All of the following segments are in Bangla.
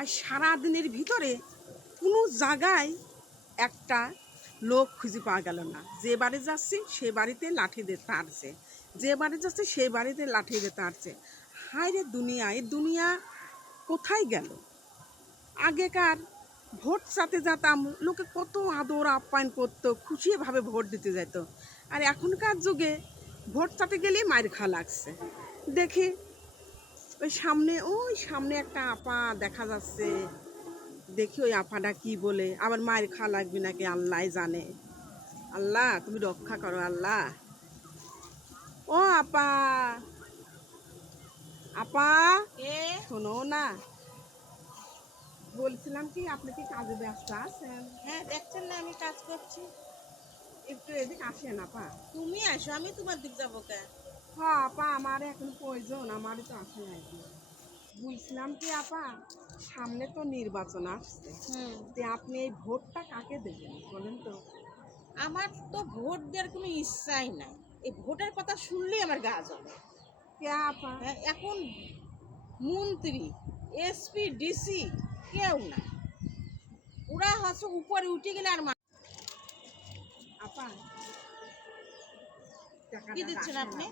আর সারাদিনের ভিতরে কোনো জায়গায় একটা লোক খুঁজে পাওয়া গেল না। যে বাড়ি যাচ্ছি সে বাড়িতে লাঠি দিয়ে তাড়ছে, যে বাড়ি যাচ্ছে সেই বাড়িতে লাঠি দিয়ে তাড়ছে। হায় রে দুনিয়া, এই দুনিয়া কোথায় গেল? আগেকার ভোট চাতে যেতাম, লোকে কত আদর আপ্যায়ন করতো, খুশিভাবে ভোট দিতে যেত। আর এখনকার যুগে ভোট চাতে গেলেই মায়ের খাওয়া লাগছে। দেখি ওই সামনে একটা আপা দেখা যাচ্ছে, দেখি ওই আপাটা কি বলে, আবার মায়ের খাওয়া লাগবে নাকি আল্লাহ জানে। আল্লাহ তুমি রক্ষা করো আল্লাহ। ও আপা, আপা শোনো না, বলছিলাম কি আপনি কি কাজে ব্যস্ত আছেন? হ্যাঁ, দেখছেন না আমি কাজ করছি। একটু এদিকে আসেন আপা। তুমি আসো, আমি তোমার দিক যাবো কেন? হ্যাঁ আপা, আমার এখন প্রয়োজন, আমারই তো আসে আর কি। বলছিলাম কি আপা, সামনে তো নির্বাচন আসছে, যে আপনি এই ভোটটা কাকে দেবেন বলেন তো? আমার তো ভোট দেওয়ার কোনো ইচ্ছাই নাই। এই ভোটের কথা শুনলেই আমার গা জ্বলে। কে আপা? হ্যাঁ, এখন মন্ত্রী, এসপি, ডিসি কেউ না, ওরা হচ্ছে উপরে উঠে গেলে আর আপা কি দিচ্ছেন আপনি?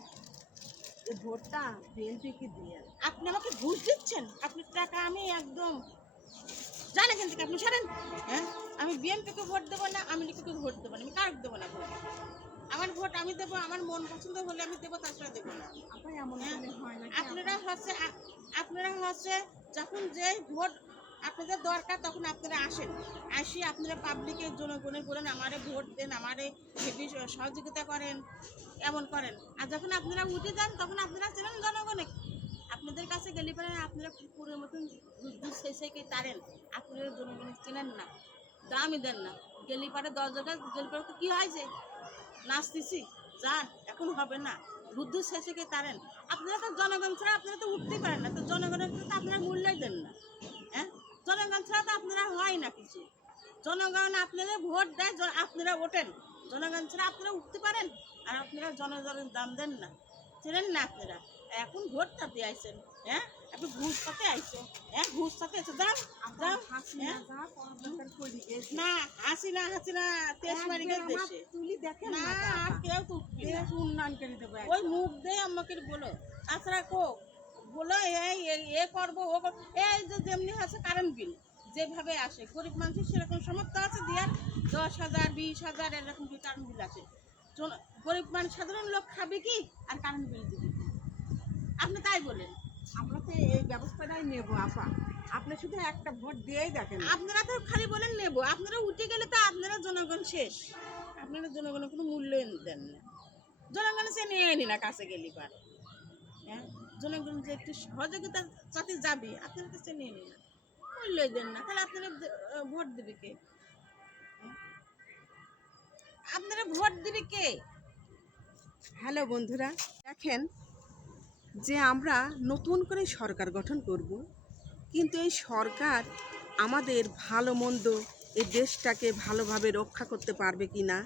এই ভোটটা বিএনপি কি দিয়ে? আপনি আমাকে ঘুষ দিচ্ছেন? আপনি টাকা আমি একদম জান এখান থেকে, আপনি সরেন। হ্যাঁ, আমি বিএনপিকে ভোট দেবো না, আমি লিখকে ভোট দেবো না, আমি কারকে দেবো না ভোট। আমার ভোট আমি দেবো, আমার মন পছন্দ হলে আমি দেবো, তাছাড়া দেবো না। আপা এমন হয় না। আপনারা হচ্ছে যখন যে ভোট আপনাদের দরকার তখন আপনারা আসেন, আসি আপনারা পাবলিকের জনগণের বলেন আমারে ভোট দেন, আমারে সহযোগিতা করেন, এমন করেন। আর যখন আপনারা উঠে যান তখন আপনারা চেনেন জনগণে, আপনাদের কাছে গেলে পারেন আপনারা কুকুরের মতন দুধ শেষে তারেন, আপনারা জনগণে চেনেন না, দামই দেন না। গেলি পারে 10 জায়গায় গেলি পারে কি হয়েছে, নাচতেছি যান, এখন হবে না, বুদ্ধ শেষে কে তারেন। আপনারা তো জনগণ ছাড়া আপনারা তো উঠতেই পারেন না, তো জনগণের তো আপনারা মূল্যই দেন না। হ্যাঁ, জনগণ ছাড়া তো আপনারা হয় না কিছু। জনগণ আপনাদের ভোট দেয়, আপনারা ওঠেন, জনগণ ছাড়া আপনারা উঠতে পারেন? আর আপনারা জনগণের দাম দেন না, চেনেন না আপনারা। এখন ভোট তাতে আইছেন, হ্যাঁ আপনি ঘুষ তাতে আইছো, হ্যাঁ ঘুষ তাতে আইছো, যান যান। না হাসি না, হাসি না, তেজ মারিকের দেশে তুলি দেখেন না, আর কেউ তো উঠবি না। উন্নয়ন করে দেবো ওই মুখ দিয়ে আমাকে বলো, তাছাড়া কো বলো এ করবো ও করবো। এই যে যেমনি আছে কারেন্ট বিল যেভাবে আসে, গরিব মানুষের সেরকম সামর্থ্য আছে দেওয়ার, 10,000 20,000 এরকম কি কারেন্ট বিল আসে। গরিব মানুষ সাধারণ লোক খাবে কি আর কারেন্ট বিল দিবে? আপনি তাই বলেন। আমরা তো এই ব্যবস্থাটাই নেবো আপা, আপনি শুধু একটা ভোট দিয়েই দেখেন। আপনারা তো খালি বলেন নেব, আপনারা উঠে গেলে তো আপনারা জনগণ শেষ, আপনারা জনগণের কোনো মূল্য দেন না। জনগণ সে নিয়ে নি না কাছে গেলি পারে। হ্যাঁ, জনগণ যে একটু সহযোগিতা সাথে যাবে, আপনারা তো সে নিয়ে নি না, মূল্যই দেন না, তাহলে আপনারা ভোট দেবে কে? আপনারা ভোট দেবে কে? হ্যালো বন্ধুরা, দেখেন যে আমরা নতুন করে সরকার গঠন করব, কিন্তু এই সরকার আমাদের ভালো মন্দ এই দেশটাকে ভালোভাবে রক্ষা করতে পারবে কি না,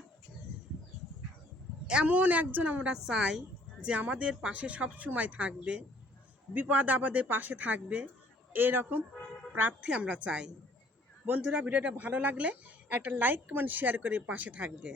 এমন একজন আমরা চাই যে আমাদের পাশে সব সময় থাকবে, বিপদ আপদে পাশে থাকবে, এরকম প্রার্থী আমরা চাই। বন্ধুরা, ভিডিওটা ভালো লাগলে একটা লাইক কমেন্ট শেয়ার করে পাশে থাকবে।